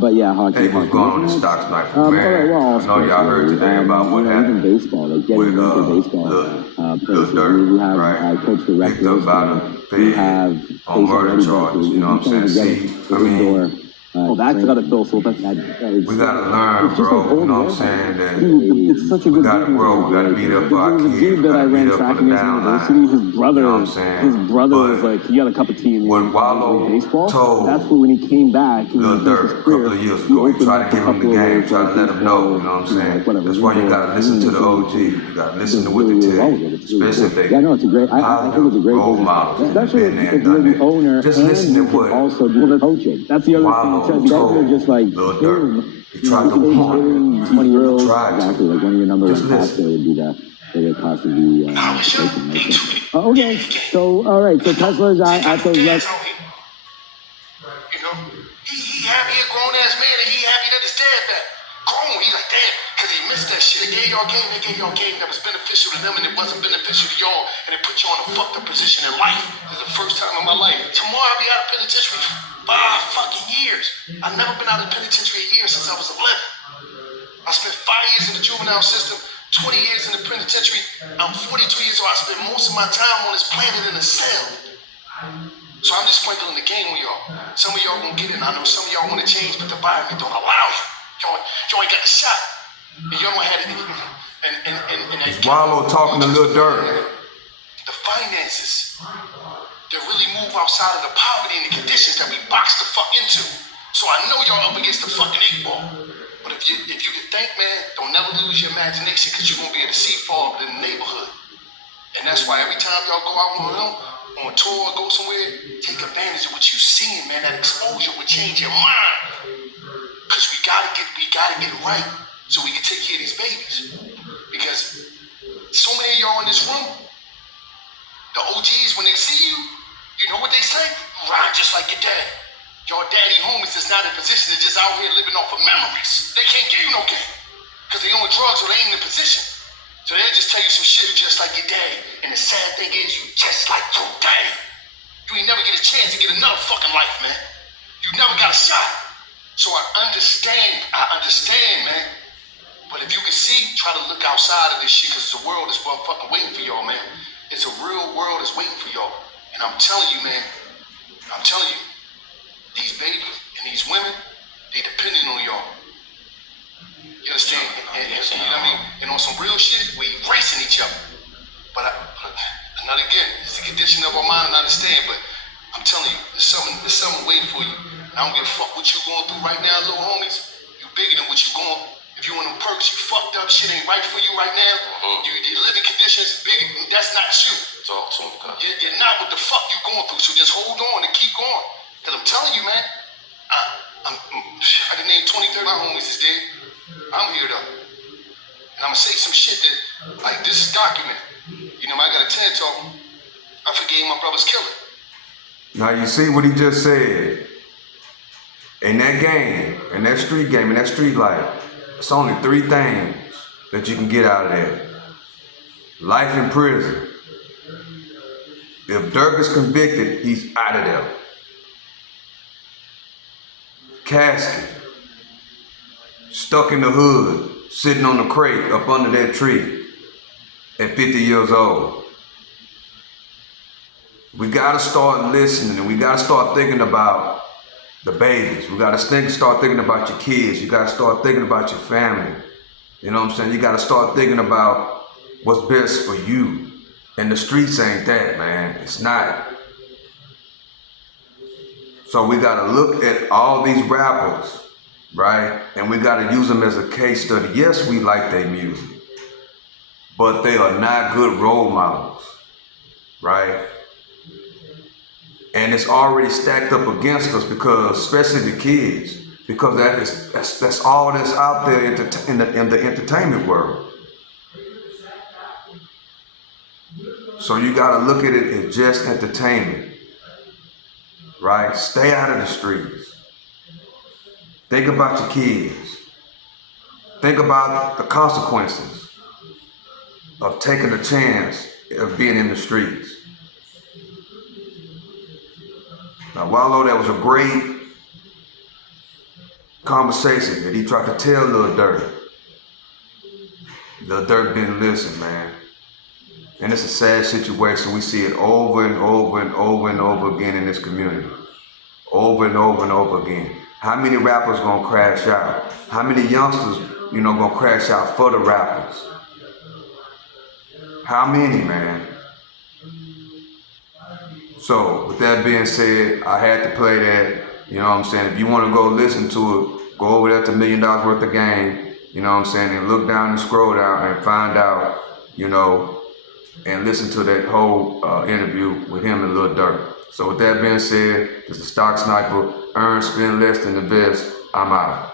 But yeah, hockey. Hey, what's going on in the Stocks Night, man? Well, I know y'all heard today about what happened even baseball, like getting into baseball. Lil Durk, we have right? Coach the Picked up by the Fed on murder charges, you know what I'm saying? See, I mean, That's got to feel so bad. we gotta learn, bro, you know what I'm saying? That It's such a good we gotta grow, we gotta be there for our kids, we gotta be there for the down line. His brother, You know what I'm saying? his brother was like, he got a cup of tea in When Wallo baseball. told That's when he came back. Lil Durk a couple of years ago, he tried to give him the game, try to let him know, you know what I'm saying? That's why you gotta listen to the OG, you gotta listen to what they tell you, especially if they it's a great, I think it's a great role business. models, Especially been there if and you're done the that. owner Just and listen you to can what also do the coaching. That's the other Wallo thing. told Just like, Lil Durk. He tried to warn him. 20 year olds. Tried to. Exactly, like one of your number Just one tasks listen. would be that they get cost of the coaching, right? Okay, so all right, so Tesla's at the red. You know, he happy a grown ass man and he happy that his dad back. Grown, he like damn, cause he missed that shit. They gave y'all game that was beneficial to them and it wasn't beneficial to y'all, and it put you on a fucked up position in life. This is the first time in my life. Tomorrow I'll be out of penitentiary 5 fucking years. I've never been out of penitentiary a year since I was 11. I spent 5 years in the juvenile system, 20 years in the penitentiary. I'm 42 years old. I spent most of my time on this planet in a cell. So I'm just sprinkling the game with y'all. Some of y'all gonna get it, and I know some of y'all wanna change, but the environment don't allow you. Y'all ain't got the shot. And y'all don't have it. And Wallo talking to Lil Durk. the finances that really move outside of the poverty and the conditions that we box the fuck into. So I know y'all up against the fucking 8-ball. But if you can think, man, don't never lose your imagination, because you're gonna be able to see far in the neighborhood. And that's why every time y'all go out on a tour or go somewhere, take advantage of what you're seeing, man. That exposure will change your mind. Because we gotta get it right so we can take care of these babies. Because so many of y'all in this room, the OGs, when they see you, you know what they say? Ride just like your dad. Your daddy homies is not in position to just out here living off of memories. They can't give you no game. Because they on drugs or they ain't in a position. So they'll just tell you some shit just like your daddy. And the sad thing is, you just like your daddy. You ain't never get a chance to get another fucking life, man. You never got a shot. So I understand, man. But if you can see, try to look outside of this shit, because the world is motherfucking waiting for y'all, man. It's a real world that's waiting for y'all. And I'm telling you, man, these babies and these women, they depending on y'all. You understand? And you know what I mean? And on some real shit, we racing each other. But not again, it's a condition of our mind and understand, but I'm telling you, there's something waiting for you. I don't give a fuck what you going through right now, little homies. You bigger than what you going. If you want them perks, you fucked up, shit ain't right for you right now. Your living conditions bigger. That's not you. Talk to him, You're not what the fuck you going through. So just hold on and keep going. Cause I'm telling you, man. I can name 20, 30 of my homies is dead. I'm here though. And I'm gonna say some shit that, like, this is documented. You know, I got a TED talk. I forgave my brother's killer. Now you see what he just said. In that game, in that street game, in that street life, it's only 3 things that you can get out of that. Life in prison. If Durk is convicted, he's out of there. Casket. Stuck in the hood, sitting on the crate up under that tree at 50 years old. We gotta start listening, and we gotta start thinking about the babies. We gotta start thinking about your kids. You gotta start thinking about your family. You know what I'm saying? You gotta start thinking about what's best for you. And the streets ain't that, man. It's not. So we gotta look at all these rappers, right? And we gotta use them as a case study. Yes, we like their music, but they are not good role models, right? And it's already stacked up against us, because, especially the kids, because that's all that's out there in the entertainment world. So you gotta look at it as just entertainment, right? Stay out of the streets. Think about your kids. Think about the consequences of taking a chance of being in the streets. Now, Wallo, that was a great conversation that he tried to tell Lil Durk. Lil Durk didn't listen, man. And it's a sad situation. We see it over and over and over and over again in this community. Over and over and over again. How many rappers gonna crash out? How many youngsters, gonna crash out for the rappers? How many, man? So, with that being said, I had to play that. You know what I'm saying? If you want to go listen to it, go over there to $1 Million Worth of Game. You know what I'm saying? And look down and scroll down and find out, and listen to that whole interview with him and Lil Durk. So with that being said, this is Stock Sniper, earn, spend less than the best. I'm out.